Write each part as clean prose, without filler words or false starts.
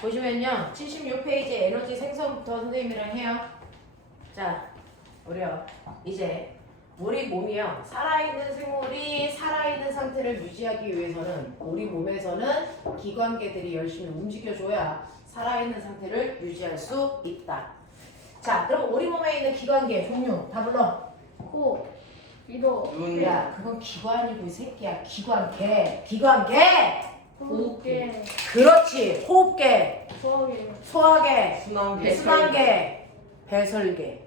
보시면요. 76페이지 에너지 생성부터 선생님이랑 해요. 자, 우리요. 이제 우리 몸이요. 살아있는 생물이 살아있는 상태를 유지하기 위해서는 우리 몸에서는 기관계들이 열심히 움직여줘야 살아있는 상태를 유지할 수 있다. 자, 그럼 우리 몸에 있는 기관계 종류 다 불러. 코, 귀도, 야, 그건 기관이고 이 새끼야. 기관계. 기관계. 호흡계, 그렇지. 호흡계, 소화계, 소화계, 순환계, 순환계, 배설계.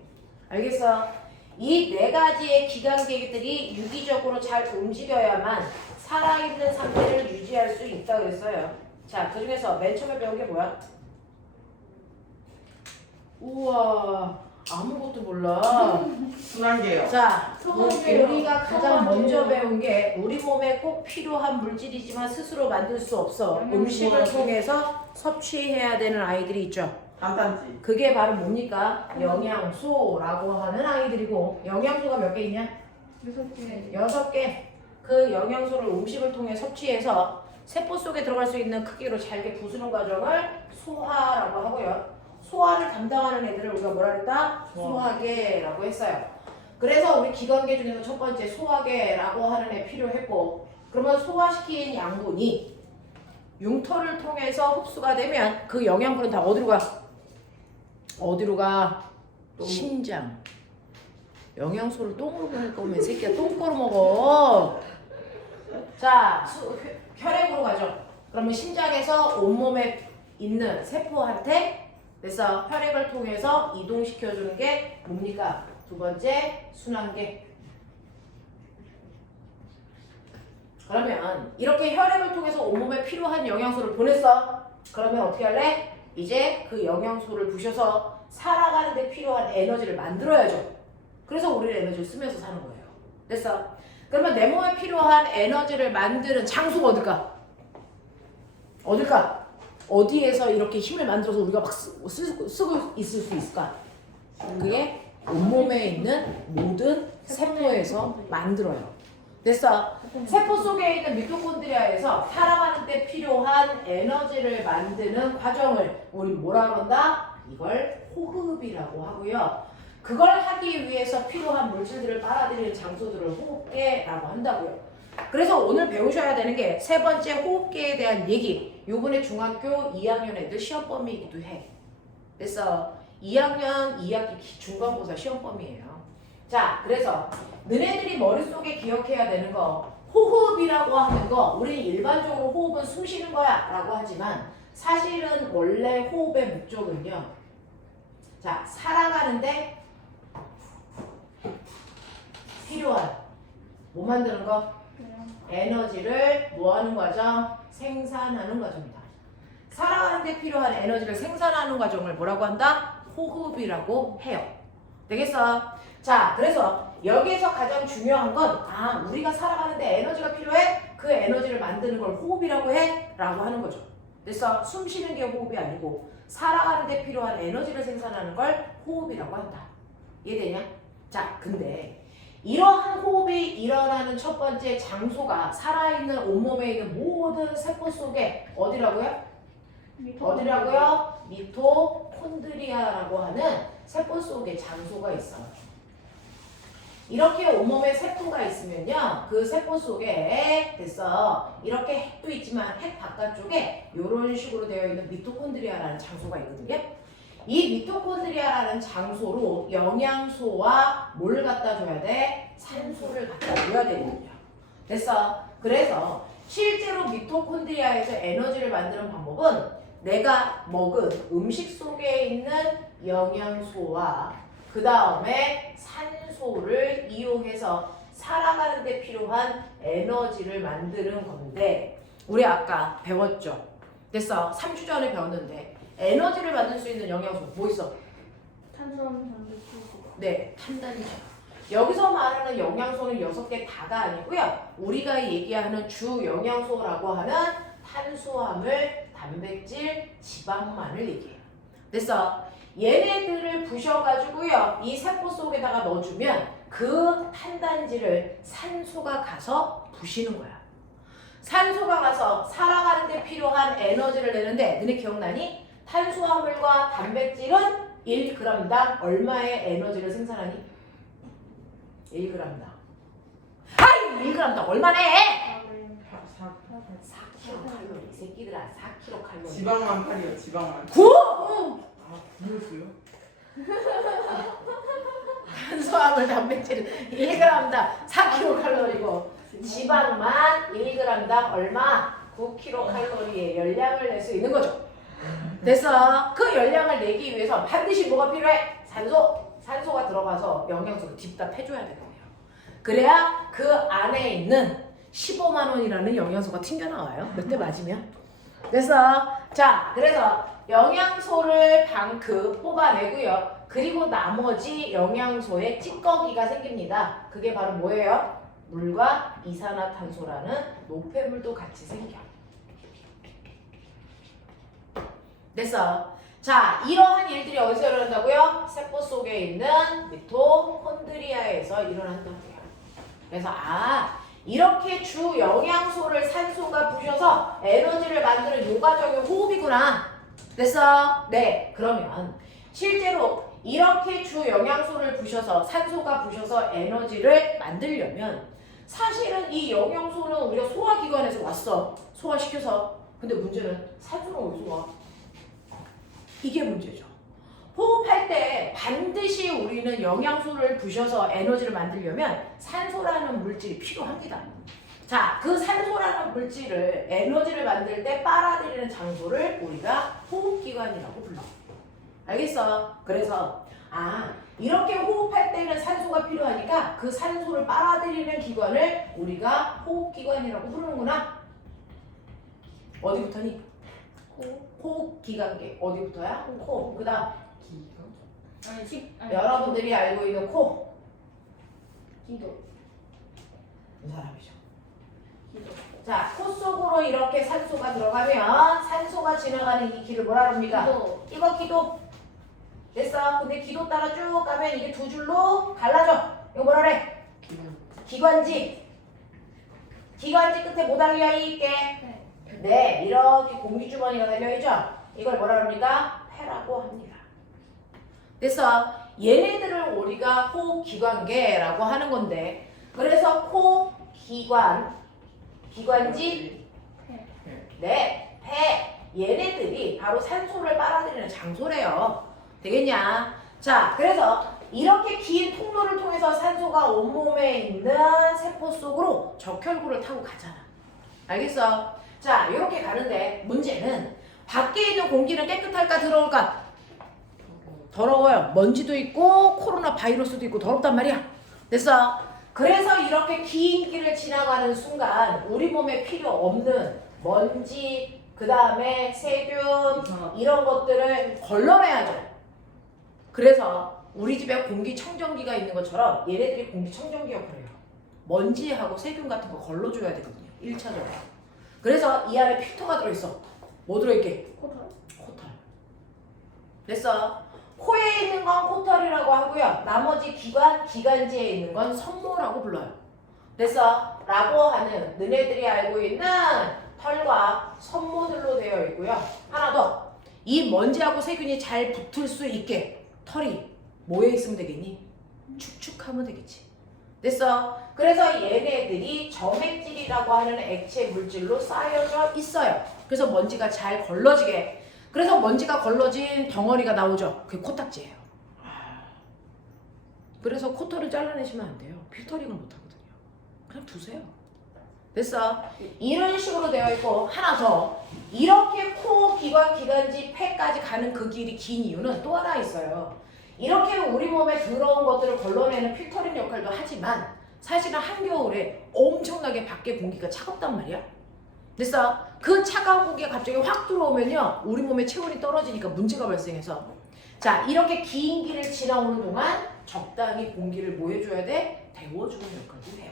알겠어? 이 네 가지의 기관계들이 유기적으로 잘 움직여야만 살아있는 상태를 유지할 수 있다 그랬어요. 자, 그 중에서 맨 처음에 배운 게 뭐야? 우와, 아무것도 몰라. 순환계요. 자, 소화계요. 우리가 가장 소화계요. 먼저 배운 게 우리 몸에 꼭 필요한 물질이지만 스스로 만들 수 없어. 음식을 통해서 섭취해야 되는 아이들이 있죠. 단단지. 그게 바로 뭡니까? 영양소라고 하는 아이들이고, 영양소가 몇 개 있냐? 6개, 6개. 그 영양소를 음식을 통해 섭취해서 세포 속에 들어갈 수 있는 크기로 잘게 부수는 과정을 소화라고 하고요. 소화를 담당하는 애들을 우리가 뭐라 그랬다? 소화계라고 했어요. 그래서 우리 기관계 중에서 첫 번째 소화계라고 하는 애 필요했고, 그러면 소화시킨 양분이 융터를 통해서 흡수가 되면 그 영양분은 다 어디로 가? 어디로 가? 심장. 영양소를 똥으로 보낼 거면 이 새끼야 똥꼬로 먹어. 자, 혈액으로 가죠. 그러면 심장에서 온몸에 있는 세포한테 그래서 혈액을 통해서 이동시켜주는 게 뭡니까? 두 번째 순환계. 그러면 이렇게 혈액을 통해서 온몸에 필요한 영양소를 보냈어. 그러면 어떻게 할래? 이제 그 영양소를 부셔서 살아가는 데 필요한 에너지를 만들어야죠. 그래서 우리는 에너지를 쓰면서 사는 거예요. 됐어? 그러면 내 몸에 필요한 에너지를 만드는 장소가 어딜까? 어딜까? 어디에서 이렇게 힘을 만들어서 우리가 막 쓰고 있을 수 있을까? 그게 온몸에 있는 모든 세포에서 만들어요. 됐어? 세포 속에 있는 미토콘드리아에서 살아가는 데 필요한 에너지를 만드는 과정을 우리 뭐라 그런다? 이걸 호흡이라고 하고요. 그걸 하기 위해서 필요한 물질들을 빨아들이는 장소들을 호흡계라고 한다고요. 그래서 오늘 배우셔야 되는 게 세 번째 호흡계에 대한 얘기. 요번에 중학교 2학년 애들 시험 범위이기도 해. 그래서 2학년 2학기 중간고사 시험 범위예요. 자, 그래서 너네들이 머릿속에 기억해야 되는 거 호흡이라고 하는 거 우리는 일반적으로 호흡은 숨 쉬는 거야 라고 하지만 사실은 원래 호흡의 목적은요. 자, 살아가는데 필요한 뭐 만드는 거? 에너지를 뭐 하는 과정? 생산하는 과정이다. 살아가는데 필요한 에너지를 생산하는 과정을 뭐라고 한다? 호흡이라고 해요. 되겠어? 자, 그래서 여기에서 가장 중요한 건 우리가 살아가는데 에너지가 필요해? 그 에너지를 만드는 걸 호흡이라고 해? 라고 하는 거죠. 그래서 숨 쉬는 게 호흡이 아니고 살아가는데 필요한 에너지를 생산하는 걸 호흡이라고 한다. 이해되냐? 자, 근데 이러한 호흡이 일어나는 첫 번째 장소가 살아있는 온몸에 있는 모든 세포 속에 어디라고요? 어디라고요? 미토콘드리아라고 하는 세포 속에 장소가 있어요. 이렇게 온몸에 세포가 있으면요. 그 세포 속에 됐어. 이렇게 핵도 있지만 핵 바깥쪽에 이런 식으로 되어 있는 미토콘드리아라는 장소가 있거든요. 이 미토콘드리아라는 장소로 영양소와 뭘 갖다 줘야 돼? 산소를 갖다 줘야 되거든요. 됐어? 그래서 실제로 미토콘드리아에서 에너지를 만드는 방법은 내가 먹은 음식 속에 있는 영양소와 그 다음에 산소를 이용해서 살아가는 데 필요한 에너지를 만드는 건데 우리 아까 배웠죠? 됐어? 3주 전에 배웠는데 에너지를 만들 수 있는 영양소 뭐 있어? 탄수화물, 단백질, 네, 탄단이죠. 여기서 말하는 영양소는 6개 다가 아니고요. 우리가 얘기하는 주 영양소라고 하는 탄수화물, 단백질, 지방만을 얘기해요. 그래서 얘네들을 부셔가지고요. 이 세포 속에다가 넣어주면 그 탄단지를 산소가 가서 부시는 거야. 산소가 가서 살아가는 데 필요한 에너지를 내는데 너네 기억나니? 탄수화물과 단백질은 1g당 얼마의 에너지를 생산하니? 1g당. 아이 1g당 얼마네? 4kcal. 이 새끼들아 4kcal. 지방만 8이요. 지방만. 9! 아, 9였어요? 탄수화물 단백질은 1g당 4kcal이고 지방만 1g당 얼마? 9kcal의 열량을 낼 수 있는 거죠. 됐어. 그 열량을 내기 위해서 반드시 뭐가 필요해? 산소가 들어가서 영양소를 뒷답해줘야 되거든요. 그래야 그 안에 있는 15만 원이라는 영양소가 튕겨나와요. 몇 대 맞으면. 됐어. 자, 그래서 영양소를 뽑아내고요. 그리고 나머지 영양소에 찌꺼기가 생깁니다. 그게 바로 뭐예요? 물과 이산화탄소라는 노폐물도 같이 생겨. 됐어. 자, 이러한 일들이 어디서 일어난다고요? 세포 속에 있는 미토콘드리아에서 일어난다고요. 그래서 이렇게 주 영양소를 산소가 부셔서 에너지를 만드는 요 과정이 호흡이구나. 됐어? 네. 그러면 실제로 이렇게 주 영양소를 부셔서 산소가 부셔서 에너지를 만들려면 사실은 이 영양소는 우리가 소화기관에서 왔어. 소화시켜서. 근데 문제는 산소는 어디서 와? 이게 문제죠. 호흡할 때 반드시 우리는 영양소를 부셔서 에너지를 만들려면 산소라는 물질이 필요합니다. 자, 그 산소라는 물질을 에너지를 만들 때 빨아들이는 장소를 우리가 호흡기관이라고 불러. 알겠어? 그래서 이렇게 호흡할 때는 산소가 필요하니까 그 산소를 빨아들이는 기관을 우리가 호흡기관이라고 부르는구나. 어디부터니? 호흡기관계. 어디부터야? 코. 그 다음 여러분들이 알고 있는 코. 기도. 이 사람이죠. 자, 코 속으로 이렇게 산소가 들어가면 산소가 지나가는 이 길을 뭐라 합니까? 기도. 이거 기도. 됐어. 근데 기도 따라 쭉 가면 이게 두 줄로 갈라져. 이거 뭐라 그래? 기관지. 기관지 끝에 뭐 달려 있게? 네, 이렇게 공기주머니가 달려있죠? 이걸 뭐라 합니까? 폐라고 합니다. 그래서 얘네들을 우리가 호흡기관계라고 하는 건데 그래서 기관지, 네, 폐 얘네들이 바로 산소를 빨아들이는 장소래요. 되겠냐? 자, 그래서 이렇게 긴 통로를 통해서 산소가 온몸에 있는 세포 속으로 적혈구를 타고 가잖아. 알겠어? 자, 이렇게 가는데 문제는 밖에 있는 공기는 깨끗할까 더러울까? 더러워요. 먼지도 있고 코로나 바이러스도 있고 더럽단 말이야. 됐어? 그래서 이렇게 긴 길을 지나가는 순간 우리 몸에 필요 없는 먼지, 그 다음에 세균 이런 것들을 걸러내야죠. 그래서 우리 집에 공기청정기가 있는 것처럼 얘네들이 공기청정기 역할을 해요. 먼지하고 세균 같은 거 걸러줘야 되거든요. 1차적으로. 그래서 이 안에 필터가 들어있어. 뭐 들어있게? 코털. 됐어? 코에 있는 건 코털이라고 하고요. 나머지 기관지에 있는 건 섬모라고 불러요. 됐어? 라고 하는 너네들이 알고 있는 털과 섬모들로 되어 있고요. 하나 더. 이 먼지하고 세균이 잘 붙을 수 있게 털이 뭐에 있으면 되겠니? 축축하면 되겠지. 됐어? 그래서 얘네들이 점액질이라고 하는 액체 물질로 쌓여져 있어요. 그래서 먼지가 잘 걸러지게. 그래서 먼지가 걸러진 덩어리가 나오죠. 그게 코딱지예요. 그래서 코털을 잘라내시면 안 돼요. 필터링을 못 하거든요. 그냥 두세요. 됐어? 이런 식으로 되어 있고 하나 더. 이렇게 코, 기관지, 폐까지 가는 그 길이 긴 이유는 또 하나 있어요. 이렇게 우리 몸에 들어온 것들을 걸러내는 필터링 역할도 하지만 사실은 한겨울에 엄청나게 밖에 공기가 차갑단 말이야. 됐어? 그 차가운 공기가 갑자기 확 들어오면요 우리 몸의 체온이 떨어지니까 문제가 발생해서 자 이렇게 긴 길을 지나오는 동안 적당히 공기를 뭐 해줘야 돼? 데워주는 역할도 해요.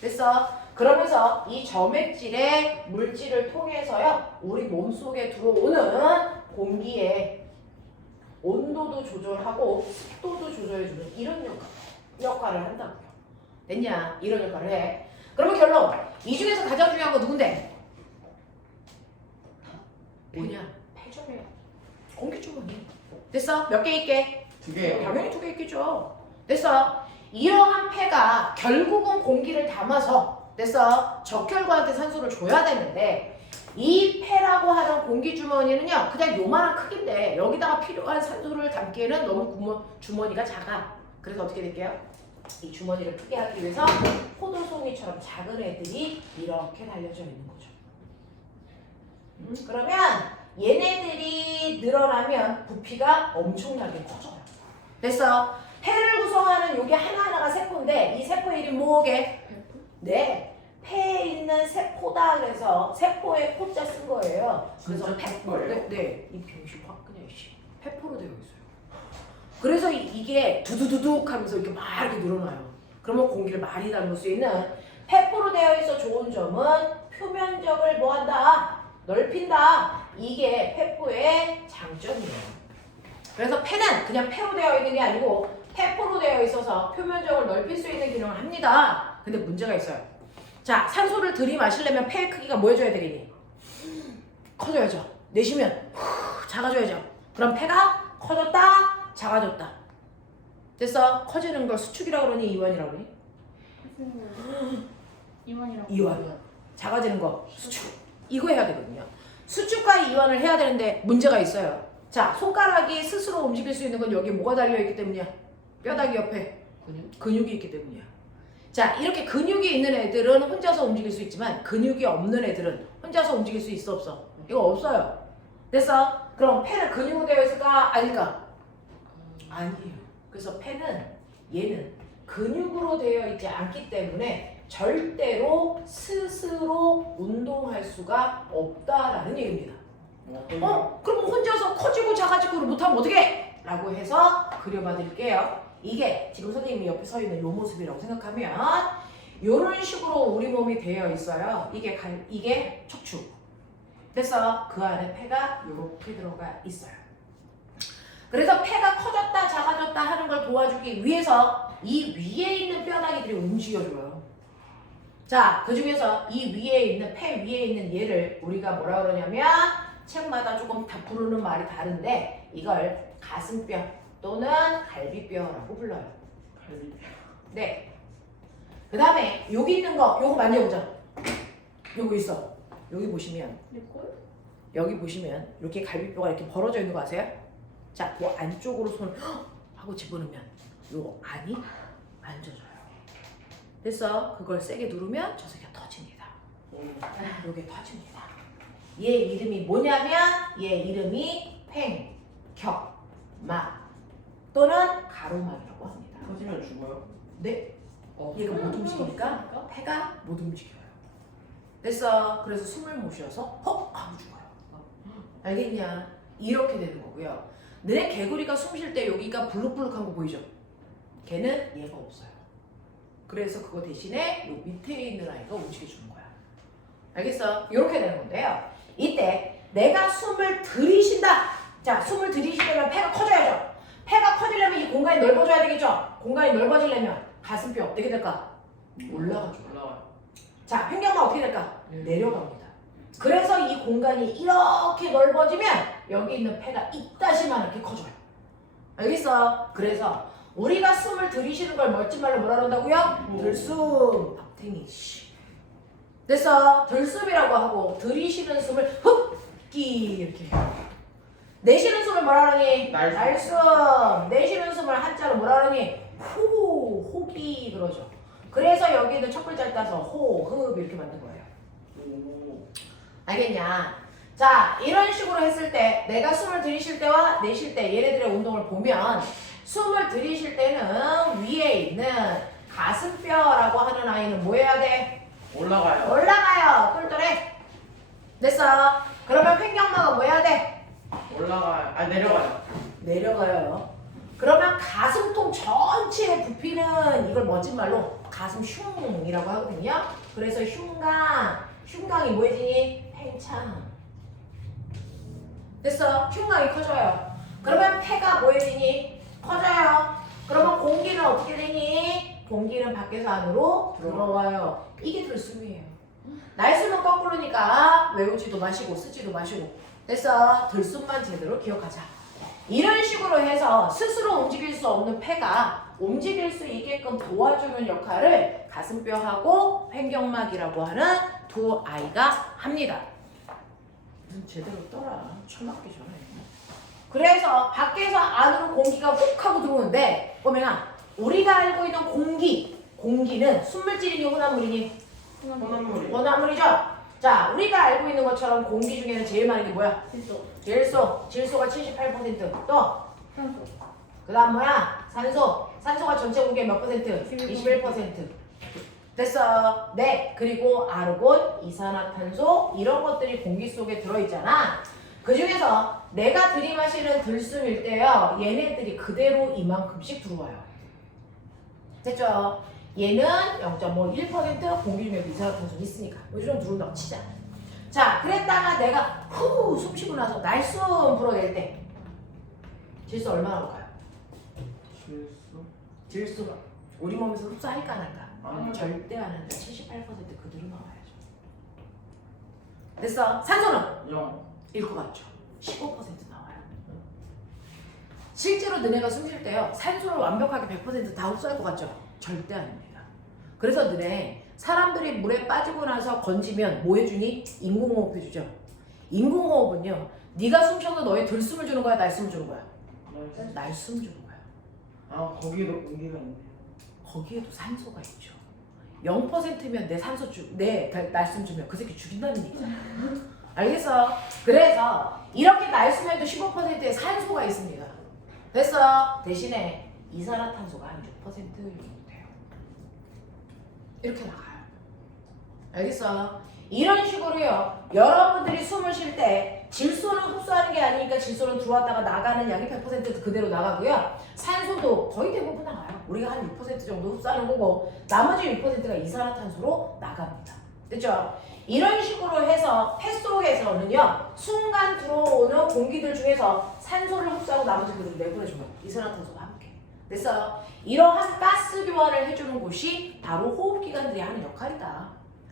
됐어? 그러면서 이 점액질의 물질을 통해서요 우리 몸속에 들어오는 공기의 온도도 조절하고 습도도 조절해주는 이런 역할을 한다고요. 됐냐? 이런 역할을 해. 그러면 결론 이 중에서 가장 중요한 거 누군데? 뭐냐? 폐절이야. 공기 주머니. 됐어? 몇 개 있게? 2개요. 당연히 2개 있겠죠. 됐어? 이러한 폐가 결국은 공기를 담아서 됐어? 적혈구한테 산소를 줘야 되는데 이 폐라고 하는 공기 주머니는요 그냥 요만한 크기인데 여기다가 필요한 산소를 담기에는 너무 주머니가 작아. 그래서 어떻게 될게요? 이 주머니를 크게 하기 위해서 포도송이처럼 작은 애들이 이렇게 달려져 있는 거죠. 그러면 얘네들이 늘어나면 부피가 엄청나게 커져요. 됐어? 폐를 구성하는 요게 하나하나가 세포인데 이 세포의 이름이 뭐게? 네. 폐에 있는 세포다 그래서 세포에 포자 쓴 거예요. 그래서 진짜 폐포. 세포예요? 네. 이 병신 확 그냥 폐포로 되어 있어요. 그래서 이게 두두두둑 하면서 이렇게 막 이렇게 늘어나요. 그러면 공기를 많이 담을 수 있는 폐포로 되어 있어 좋은 점은 표면적을 뭐한다? 넓힌다. 이게 폐포의 장점이에요. 그래서 폐는 그냥 폐로 되어 있는 게 아니고 폐포로 되어 있어서 표면적을 넓힐 수 있는 기능을 합니다. 근데 문제가 있어요. 자, 산소를 들이마시려면 폐의 크기가 뭐 해줘야 되겠니? 커져야죠. 내쉬면 작아져야죠. 그럼 폐가 커졌다, 작아졌다. 됐어? 커지는 걸 수축이라고 그러니 이완이라고 그러니? 이완이라고. 이완. 작아지는 거 수축. 이거 해야 되거든요. 수축과 이완을 해야 되는데 문제가 있어요. 자, 손가락이 스스로 움직일 수 있는 건 여기 뭐가 달려있기 때문이야? 뼈다귀 옆에 근육이 있기 때문이야. 자, 이렇게 근육이 있는 애들은 혼자서 움직일 수 있지만 근육이 없는 애들은 혼자서 움직일 수 있어 없어? 이거 없어요. 됐어? 그럼 폐는 근육으로 되어 있을까? 아닐까? 아니에요. 그래서 폐는 얘는 근육으로 되어 있지 않기 때문에 절대로 스스로 운동할 수가 없다라는 얘기입니다. 그럼 혼자서 커지고 작아지고 못하면 어떡해? 라고 해서 그려봐 드릴게요. 이게 지금 선생님이 옆에 서 있는 요 모습이라고 생각하면 요런 식으로 우리 몸이 되어 있어요. 이게 척추. 됐어? 그 안에 폐가 요렇게 들어가 있어요. 그래서 폐가 커졌다 작아졌다 하는 걸 도와주기 위해서 이 위에 있는 뼈다귀들이 움직여줘요. 자, 그 중에서 이 위에 있는 폐 위에 있는 얘를 우리가 뭐라 그러냐면 책마다 조금 다 부르는 말이 다른데 이걸 가슴뼈 또는 갈비뼈라고 불러요. 갈비뼈. 네. 그 다음에 여기 있는 거 요거 만져보자. 요거 있어. 여기 보시면 내 꼴? 여기 보시면 이렇게 갈비뼈가 이렇게 벌어져 있는 거 아세요? 자, 그 안쪽으로 손을 하고 집어넣으면 요 안이 만져져요. 됐어? 그걸 세게 누르면 저 새끼가 터집니다. 요게 터집니다. 얘 이름이 뭐냐면 얘 이름이 횡격막 또는 가로막이라고 합니다. 터지면 죽어요? 네. 얘가 못 움직이니까 폐가 못 움직여요. 됐어? 그래서 숨을 못 쉬어서 헉 하고 죽어요. 알겠냐? 이렇게 되는 거고요. 내 개구리가 숨 쉴 때 여기가 불룩불룩한 거 보이죠? 걔는 얘가 없어요. 그래서 그거 대신에 요 밑에 있는 아이가 움직여주는 거야. 알겠어? 이렇게 되는 건데요. 이때 내가 숨을 들이쉰다. 자, 숨을 들이쉬려면 폐가 커져야죠. 폐가 커지려면 이 공간이 넓어져야 되겠죠. 공간이 넓어지려면 가슴뼈 어떻게 될까? 올라가죠. 올라와요. 자, 횡격막 어떻게 될까? 내려갑니다. 그래서 이 공간이 이렇게 넓어지면 여기 있는 폐가 이따시만하게 커져요. 알겠어? 그래서 우리가 숨을 들이쉬는 걸 멋진말로 뭐라 그런다고요? 들숨. 박탱이 씨. 됐어? 들숨이라고 하고 들이쉬는 숨을 흡기 이렇게 해요. 내쉬는 숨을 뭐라 그러니? 날숨. 날숨. 내쉬는 숨을 한자로 뭐라 그러니? 후. 호기 그러죠. 그래서 여기는 첫 글자를 따서 호흡 이렇게 만든 거예요. 오. 알겠냐? 자, 이런 식으로 했을 때 내가 숨을 들이쉴 때와 내쉴 때 얘네들의 운동을 보면 숨을 들이쉴 때는 위에 있는 가슴뼈라고 하는 아이는 뭐 해야 돼? 올라가요. 올라가요. 똘똘해. 됐어. 그러면 횡격막은 뭐 해야 돼? 올라가요. 아, 내려가요. 내려가요. 그러면 가슴통 전체의 부피는 이걸 멋진 말로 가슴 흉이라고 하거든요. 그래서 흉강이 뭐해지니? 팽창. 됐어? 흉강이 커져요. 그러면 폐가 뭐해지니? 커져요. 그러면 공기는 어떻게 되니? 공기는 밖에서 안으로 들어와요. 이게 들숨이에요. 날숨은 거꾸로니까 외우지도 마시고 쓰지도 마시고. 됐어. 들숨만 제대로 기억하자. 이런 식으로 해서 스스로 움직일 수 없는 폐가 움직일 수 있게끔 도와주는 역할을 가슴뼈하고 횡격막이라고 하는 두 아이가 합니다. 눈 제대로 떠라. 처맞기 전에. 그래서 밖에서 안으로 공기가 훅 하고 들어오는데 꼬맹아, 우리가 알고 있는 공기는 순물질이니 혼합물이니? 혼합물이. 혼합물이죠? 자, 우리가 알고 있는 것처럼 공기 중에는 제일 많은 게 뭐야? 질소. 질소가 78%. 또? 산소. 그 다음 뭐야? 산소가 전체 공기의 몇 퍼센트? 21%. 됐어. 네. 그리고 아르곤, 이산화탄소 이런 것들이 공기 속에 들어있잖아. 그 중에서 내가 들이마시는 들숨일 때요, 얘네들이 그대로 이만큼씩 들어와요. 됐죠? 얘는 0.1% 공기 중에도 이산화탄소 있으니까 요즘 들어온다고 치자. 자, 그랬다가 내가 후 숨 쉬고 나서 날숨 불어낼 때 질소 얼마나 올까요? 질소가 우리 몸에서 흡수할까 안 할까? 아니요. 절대 안 한다. 78% 그대로 나와야죠. 됐어. 산소는 0. 일 것 같죠? 15% 나와요. 실제로 너네가 숨 쉴 때요, 산소를 완벽하게 100%다 흡수할 것 같죠? 절대 아닙니다. 그래서 너네 사람들이 물에 빠지고 나서 건지면 뭐 해주니? 인공호흡 해주죠. 인공호흡은요, 네가 숨 쉬어도 너의 들숨을 주는 거야, 날숨을 주는 거야? 날숨 주는 거야. 아, 거기도 공기가 있네. 거기에도 산소가 있죠. 0%면 내 날숨 주면 그 새끼 죽인다는 얘기잖아. 알겠어? 그래서 이렇게 날숨에도 15%의 산소가 있습니다. 됐어? 대신에 이산화탄소가 한 6% 정도 돼요. 이렇게 나가요. 알겠어? 이런 식으로요, 여러분들이 숨을 쉴 때 질소는 흡수하는 게 아니니까 질소는 들어왔다가 나가는 양이 100% 그대로 나가고요, 산소도 거의 대부분 나가요. 우리가 한 6% 정도 흡수하는 거고 나머지 6%가 이산화탄소로 나갑니다. 됐죠? 이런 식으로 해서 폐 속에서는요, 순간 들어오는 공기들 중에서 산소를 흡수하고 나머지 그대로 내보내줘요. 이산화탄소와 함께. 됐어요? 이러한 가스 교환을 해주는 곳이 바로 호흡기관들이 하는 역할이다.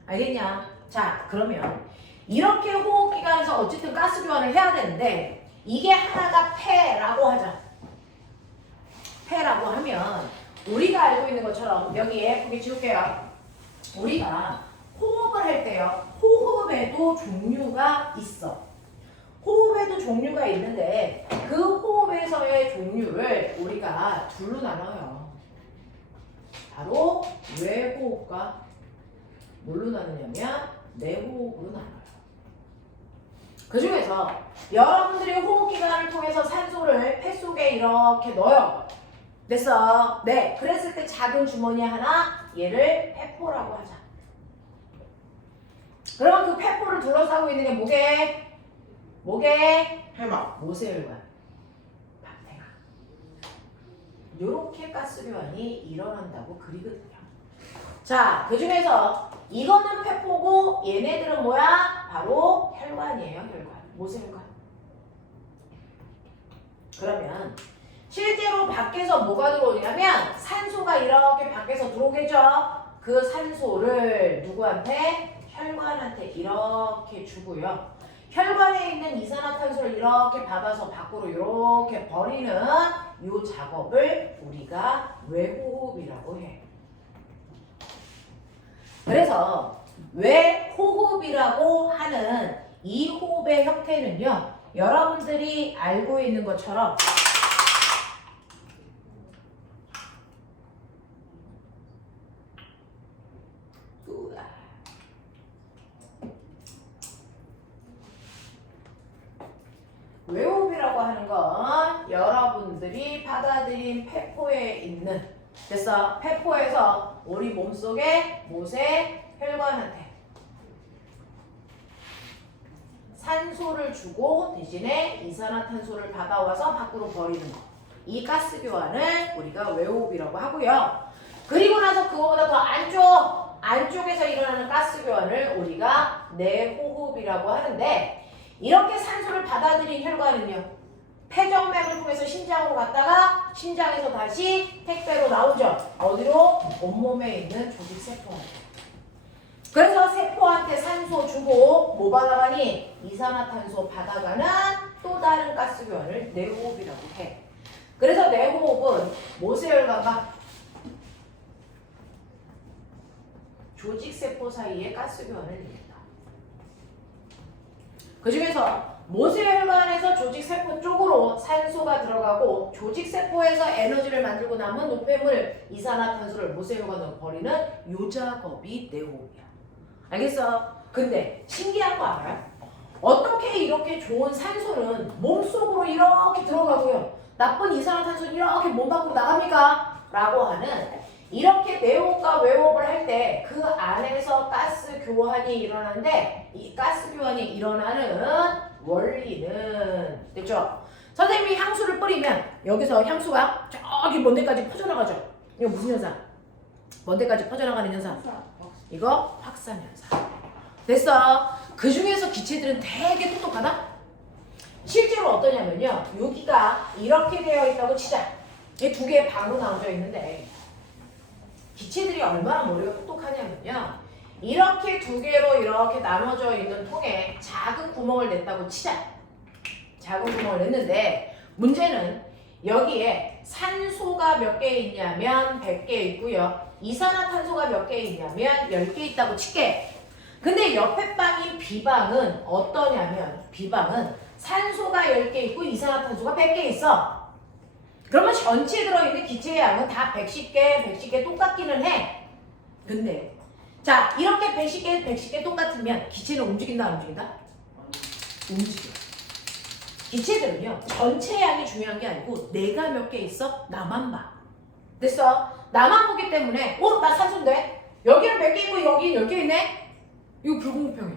알겠냐? 자, 그러면 이렇게 호흡기관에서 어쨌든 가스 교환을 해야 되는데, 이게 하나가 폐라고 하자. 폐라고 하면 우리가 알고 있는 것처럼 여기에 예쁘게 지울게요. 우리가 호흡을 할 때요, 호흡에도 종류가 있어. 호흡에도 종류가 있는데 그 호흡에서의 종류를 우리가 둘로 나눠요. 바로 외호흡과 뭘로 나누냐면 내호흡으로 나눠요. 그 중에서 여러분들이 호흡기관을 통해서 산소를 폐 속에 이렇게 넣어요. 됐어? 네. 그랬을 때 작은 주머니 하나, 얘를 폐포라고 하자. 그러면 그 폐포를 둘러싸고 있는 게 뭐게? 해막. 모세혈관, 박태가. 요렇게 가스 교환이 일어난다고 그리거든요. 자, 그 중에서 이거는 폐포고 얘네들은 뭐야? 바로 혈관이에요, 혈관. 모세혈관. 그러면 실제로 밖에서 뭐가 들어오냐면 산소가 이렇게 밖에서 들어오겠죠? 그 산소를 누구한테? 혈관한테 이렇게 주고요. 혈관에 있는 이산화탄소를 이렇게 받아서 밖으로 이렇게 버리는 이 작업을 우리가 외호흡이라고 해. 그래서 외호흡이라고 하는 이 호흡의 형태는요, 여러분들이 알고 있는 것처럼 외호흡이라고 하는 건 여러분들이 받아들인 폐포에 있는, 됐어? 폐포에서 우리 몸속에 모세 혈관한테 산소를 주고 대신에 이산화탄소를 받아와서 밖으로 버리는 거. 이 가스 교환을 우리가 외호흡이라고 하고요. 그리고 나서 그거보다 더 안쪽에서 일어나는 가스 교환을 우리가 내호흡이라고 하는데, 이렇게 산소를 받아들인 혈관은요, 폐정맥을 통해서 신장으로 갔다가 신장에서 다시 택배로 나오죠. 어디로? 온몸에 있는 조직세포한테. 그래서 세포한테 산소 주고 뭐 받아가니? 이산화탄소 받아가는 또 다른 가스 교환을 내호흡이라고 해. 그래서 내호흡은 모세혈관과 조직세포 사이의 가스 교환을 이룬다. 그 중에서 모세혈관에서 조직세포 쪽으로 산소가 들어가고 조직세포에서 에너지를 만들고 남은 노폐물 이산화탄소를 모세혈관으로 버리는 요 작업이 내호흡이야. 알겠어? 근데 신기한 거 알아요? 어떻게 이렇게 좋은 산소는 몸속으로 이렇게 들어가고요. 나쁜 이산화탄소는 이렇게 몸 밖으로 나갑니까? 라고 하는 이렇게 내호흡과 외호흡을 할 때 그 안에서 가스 교환이 일어나는데 이 가스 교환이 일어나는 원리는 됐죠? 선생님이 향수를 뿌리면 여기서 향수가 저기 먼 데까지 퍼져나가죠? 이거 무슨 현상? 먼 데까지 퍼져나가는 현상? 이거 확산 현상. 됐어. 그 중에서 기체들은 되게 똑똑하다? 실제로 어떠냐면요. 여기가 이렇게 되어 있다고 치자. 이 두 개의 방으로 나눠져 있는데 기체들이 얼마나 머리가 똑똑하냐면요. 이렇게 두 개로 이렇게 나눠져 있는 통에 작은 구멍을 냈다고 치자. 작은 구멍을 냈는데 문제는 여기에 산소가 몇 개 있냐면 100개 있고요. 이산화탄소가 몇 개 있냐면 10개 있다고 칠게. 근데 옆에 방인 B방은 어떠냐면 B방은 산소가 10개 있고 이산화탄소가 100개 있어. 그러면 전체에 들어있는 기체의 양은 다 110개 똑같기는 해. 근데 자 이렇게 110개 똑같으면 기체는 움직인다 안 움직인다? 움직여. 기체들은요 전체 양이 중요한 게 아니고 내가 몇 개 있어? 나만 봐. 됐어? 나만 보기 때문에 나 산소인데? 여기는 100개 있고 여기는 10개 있네? 이거 불공평해.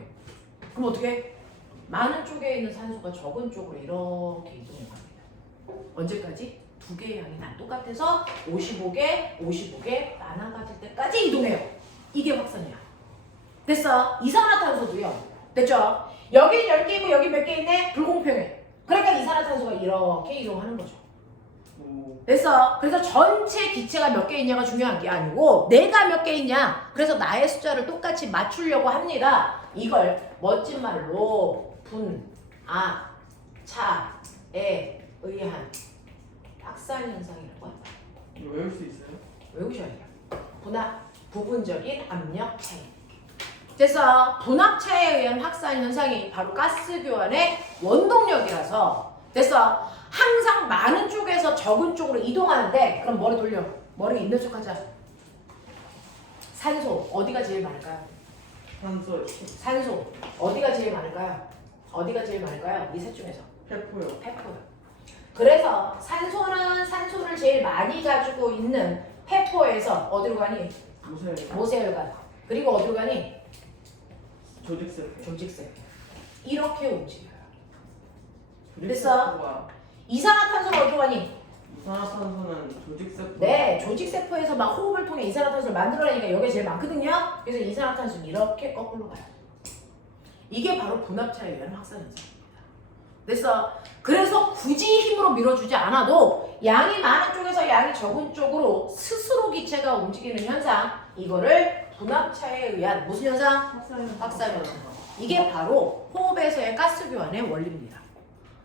그럼 어떻게? 많은 쪽에 있는 산소가 적은 쪽으로 이렇게 이동해 갑니다. 언제까지? 두 개의 양이 다 똑같아서 55개 나눠가질 때까지 이동해요. 이게 확산이야. 됐어? 이산화탄소도요. 됐죠? 여긴 10개 있고 여긴 100개 있네? 불공평해. 그러니까 이산화탄소가 이렇게 이동하는 거죠. 됐어? 그래서 전체 기체가 몇 개 있냐가 중요한 게 아니고 내가 몇 개 있냐. 그래서 나의 숫자를 똑같이 맞추려고 합니다. 이걸 멋진 말로 차에 의한 확산 현상이라고 한다. 이거 외울 수 있어요? 외우셔야 돼요. 부분적인 압력 차이. 그래서 분압 차이에 의한 확산 현상이 바로 가스 교환의 원동력이라서 됐어. 항상 많은 쪽에서 적은 쪽으로 이동하는데 그럼 머리 돌려. 머리 있는 쪽 하자. 산소 어디가 제일 많을까요? 산소 어디가 제일 많을까요? 어디가 제일 많을까요? 이 셋 중에서 페포요. 페포요. 그래서 산소는 산소를 제일 많이 가지고 있는 페포에서 어디로 가니? 모세혈관. 그리고 어디로 가니? 조직세포. 조직세포. 이렇게 움직여요. 조직세포가 이산화탄소는 어디로 가니? 이산화탄소는 조직세포. 네, 조직세포에서 막 호흡을 통해 이산화탄소를 만들어내니까 여기가 제일 많거든요. 그래서 이산화탄소는 이렇게 거꾸로 가요. 이게 바로 분압차에 의한 확산 현상입니다. 그래서 굳이 힘으로 밀어주지 않아도 양이 많은 쪽에서 양이 적은 쪽으로 스스로 기체가 움직이는 현상, 이거를 분압차에 의한 무슨 현상? 확산 현상. 이게 바로 호흡에서의 가스 교환의 원리입니다.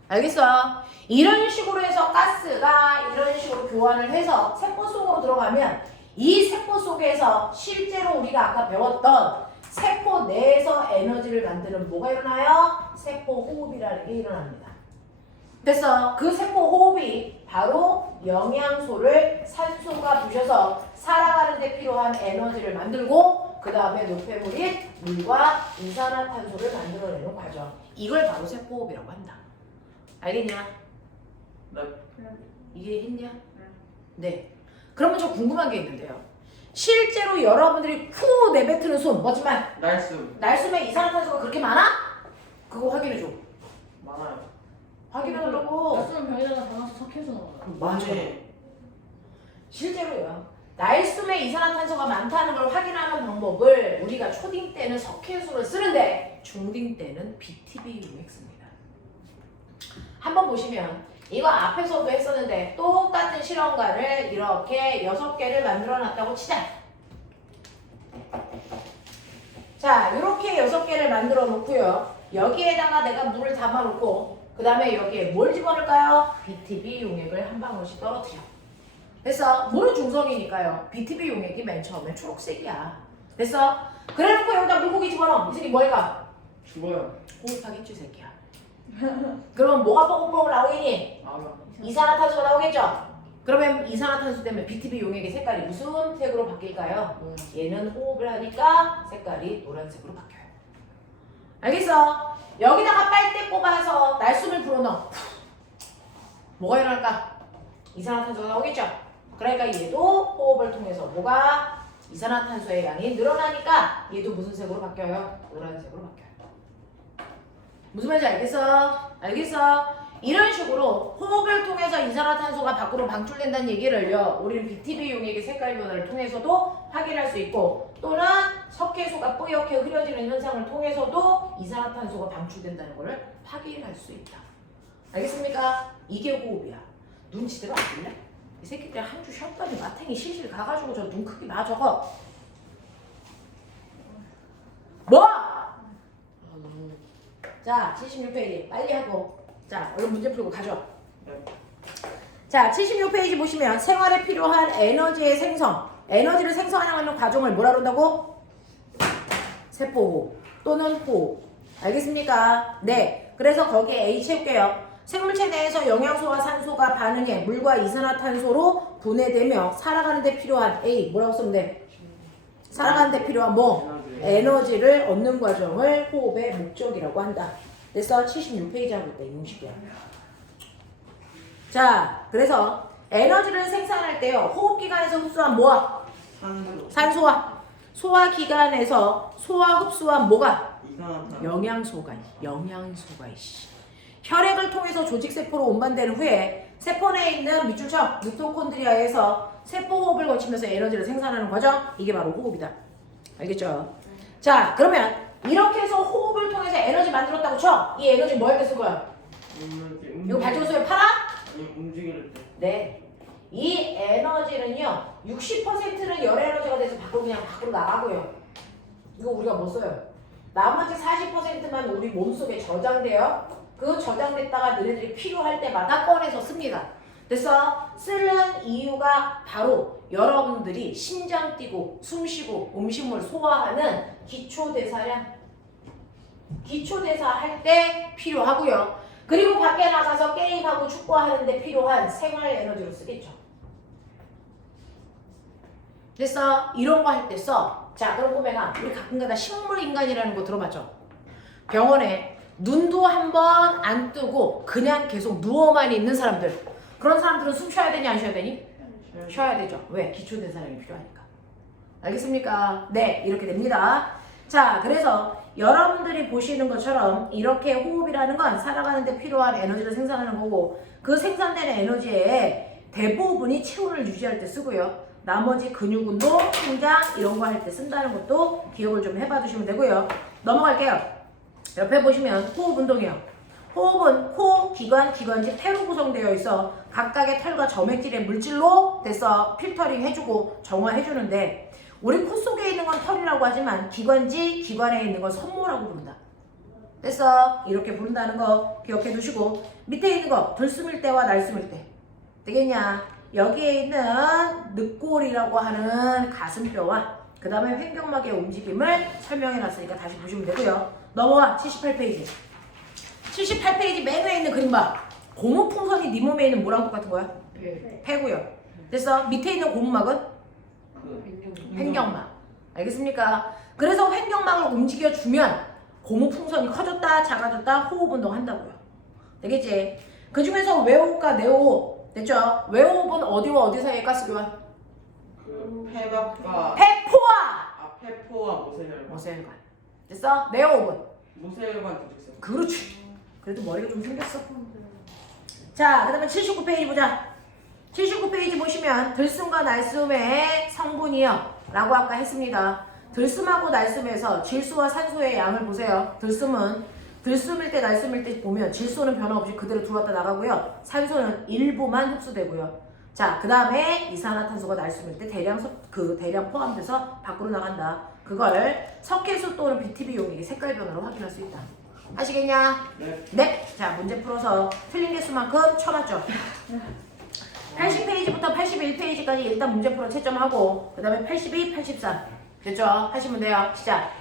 알겠어? 이런 식으로 해서 가스가 이런 식으로 교환을 해서 세포 속으로 들어가면 이 세포 속에서 실제로 우리가 아까 배웠던 세포 내에서 에너지를 만드는 뭐가 일어나요? 세포 호흡이라는 게 일어납니다. 됐어? 그 세포 호흡이 바로 영양소를 산소가 부셔서 살아가는 데 필요한 에너지를 만들고 그 다음에 노폐물인 물과 이산화탄소를 만들어내는 과정. 이걸 바로 세포 호흡이라고 한다. 알겠냐? 네. 이해했냐? 네. 그러면 저 궁금한 게 있는데요. 실제로 여러분들이 후 내뱉는 숨, 멋지만 날숨에 이산화탄소가 그렇게 많아? 그거 확인해줘. 많아요. 확인하려고. 낮수는 병에다가 담아서 섞여서 나와요. 맞아. 실제로요. 날숨에 이산화탄소가 많다는 걸 확인하는 방법을 우리가 초딩 때는 석회수를 쓰는데 중딩 때는 BTB용액 씁니다. 한번 보시면 이거 앞에서도 했었는데 똑같은 실험관을 이렇게 6개를 만들어 놨다고 치자. 자, 이렇게 6개를 만들어 놓고요. 여기에다가 내가 물을 담아 놓고 그 다음에 여기에 뭘 집어넣을까요? BTB 용액을 한 방울씩 떨어뜨려. 됐어? 물은 중성이니까요. BTB 용액이 맨 처음에 초록색이야. 됐어? 그래놓고 여기다 물고기 집어넣어. 이 새끼 뭘까? 죽어요. 호흡하겠지, 새끼야. 그러면 뭐가 뽀글뽀글 나오겠니? 알아. 이산화탄소가 나오겠죠? 그러면 이산화탄소 때문에 BTB 용액의 색깔이 무슨 색으로 바뀔까요? 얘는 호흡을 하니까 색깔이 노란색으로 바뀌어요. 알겠어? 여기다가 빨대 꼽아서 날숨을 불어넣어. 뭐가 일어날까? 이산화탄소가 나오겠죠? 그러니까 얘도 호흡을 통해서 뭐가? 이산화탄소의 양이 늘어나니까 얘도 무슨 색으로 바뀌어요? 노란색으로 바뀌어요. 무슨 말인지 알겠어? 알겠어? 이런 식으로 호흡을 통해서 이산화탄소가 밖으로 방출된다는 얘기를요, 우리는 BTB 용액의 색깔 변화를 통해서도 확인할 수 있고, 또는 석회소가 뿌옇게 흐려지는 현상을 통해서도 이산화탄소가 방출된다는 것을 확인할 수 있다. 알겠습니까? 이게 호흡이야. 눈 제대로 안 볼래? 이 새끼들 한 주 쉬었더니 마탱이 실실 가가지고 저 눈 크기 봐 저거. 뭐? 자, 76페이지 빨리 하고. 자, 얼른 문제 풀고 가죠. 네. 자, 76페이지 보시면 생활에 필요한 에너지의 생성, 에너지를 생성하는 과정을 뭐라 그런다고? 세포호흡 또는 호흡. 알겠습니까? 네. 그래서 거기에 A 채울게요. 생물체 내에서 영양소와 산소가 반응해 물과 이산화탄소로 분해되며 살아가는 데 필요한 A 뭐라고 쓰면 돼? 살아가는 데 필요한 뭐? 에너지를 얻는 과정을 호흡의 목적이라고 한다. 그래서 76페이지 하고 있다. 이문식이야. 자, 그래서 에너지를 생산할 때요. 호흡기관에서 흡수한 뭐야? 산소. 산소와 소화기관에서 소화 흡수한 뭐가? 이산화탄소. 영양소가 이씨. 혈액을 통해서 조직세포로 운반된 후에 세포 내에 있는 밑줄쳐 미토콘드리아에서 세포호흡을 거치면서 에너지를 생산하는 과정, 이게 바로 호흡이다. 알겠죠? 자, 그러면 이렇게 해서 호흡을 통해서 에너지 만들었다고 쳐. 이 에너지 뭐 할 때 쓸 거야? 이거 발전소에 팔아? 아니 움직일 때. 네. 이 에너지는요, 60%는 열 에너지가 돼서 밖으로 나가고요. 이거 우리가 못 써요. 나머지 40%만 우리 몸속에 저장돼요. 그 저장됐다가 너네들이 필요할 때마다 꺼내서 씁니다. 그래서 쓰는 이유가 바로 여러분들이 심장 뛰고 숨 쉬고 음식물 소화하는 기초대사량, 기초대사 할 때 필요하고요. 그리고 밖에 나가서 게임하고 축구하는데 필요한 생활 에너지로 쓰겠죠. 그래서 이런 거 할 때 써. 자, 그럼 꼬맹아, 우리 가끔가다 식물인간이라는 거 들어봤죠? 병원에 눈도 한번 안 뜨고 그냥 계속 누워만 있는 사람들, 그런 사람들은 숨 쉬어야 되니 안 쉬어야 되니? 쉬어야 되죠. 왜? 기초대사량이 필요하니까. 알겠습니까? 네, 이렇게 됩니다. 자, 그래서 여러분들이 보시는 것처럼 이렇게 호흡이라는 건 살아가는 데 필요한 에너지를 생산하는 거고, 그 생산되는 에너지의 대부분이 체온을 유지할 때 쓰고요. 나머지 근육운동, 성장 이런 거 할 때 쓴다는 것도 기억을 좀 해봐 주시면 되고요. 넘어갈게요. 옆에 보시면 호흡 운동이요. 호흡은 코, 기관, 기관지, 폐로 구성되어 있어 각각의 털과 점액질의 물질로 돼서 필터링 해주고 정화해주는데, 우리 코 속에 있는 건 털이라고 하지만 기관지, 기관에 있는 건 섬모라고 부른다. 됐어? 이렇게 부른다는 거 기억해 두시고, 밑에 있는 거 들숨일 때와 날숨일 때 되겠냐? 여기에 있는 늑골이라고 하는 가슴뼈와 그 다음에 횡격막의 움직임을 설명해 놨으니까 다시 보시면 되고요. 넘어와. 78페이지. 78페이지 맨 위에 있는 그림 봐. 고무풍선이 네 몸에 있는 뭐랑 똑같은 거야? 폐고요. 됐어? 밑에 있는 고무막은? 횡격막. 알겠습니까? 그래서 횡격막을 움직여주면 고무풍선이 커졌다 작아졌다 호흡 운동 한다고요. 되겠지? 그 중에서 외호흡과 내호흡 됐죠? 외호흡은 어디와 어디 사이에 가스 교환? 그 폐각과 폐포와 폐포와 모세혈관. 모세혈관. 됐어? 내호흡은? 모세혈관 조직세포. 그렇지. 그래도 머리가 좀 생겼어. 자, 그 다음에 79페이지 보자. 79페이지 보시면 들숨과 날숨의 성분이요 라고 아까 했습니다. 들숨하고 날숨에서 질소와 산소의 양을 보세요. 들숨일 때 날숨일 때 보면 질소는 변화 없이 그대로 들어왔다 나가고요. 산소는 일부만 흡수되고요. 자, 그 다음에 이산화탄소가 날숨일 때 대량 포함돼서 밖으로 나간다. 그걸 석회수 또는 BTB 용액의 색깔 변화로 확인할 수 있다. 아시겠냐? 네. 네. 자, 문제 풀어서 틀린 개수만큼 쳐맞죠. 80페이지부터 81페이지까지 일단 문제 풀어 채점하고 그 다음에 82, 83 됐죠? 하시면 돼요. 시작.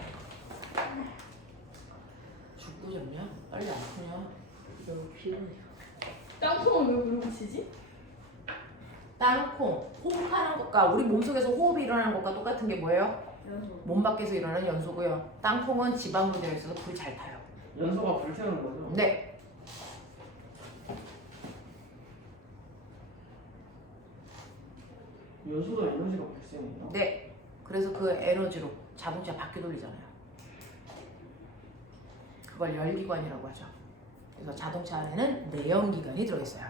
죽고 잡냐? 빨리 안 푸냐? 너무 귀여워. 땅콩은 왜 그러고 치지? 땅콩, 호흡하는 것과 우리 몸속에서 호흡이 일어나는 것과 똑같은 게 뭐예요? 연속. 몸 밖에서 일어나는 연소고요. 땅콩은 지방으로 되어 있어서 불 잘 타요. 연소가 불태우는 거죠? 네. 연소도 에너지가 발생해요? 네. 그래서 그 에너지로 자동차 바퀴 돌리잖아요. 그걸 열기관이라고 하죠. 그래서 자동차 안에는 내연기관이 들어있어요.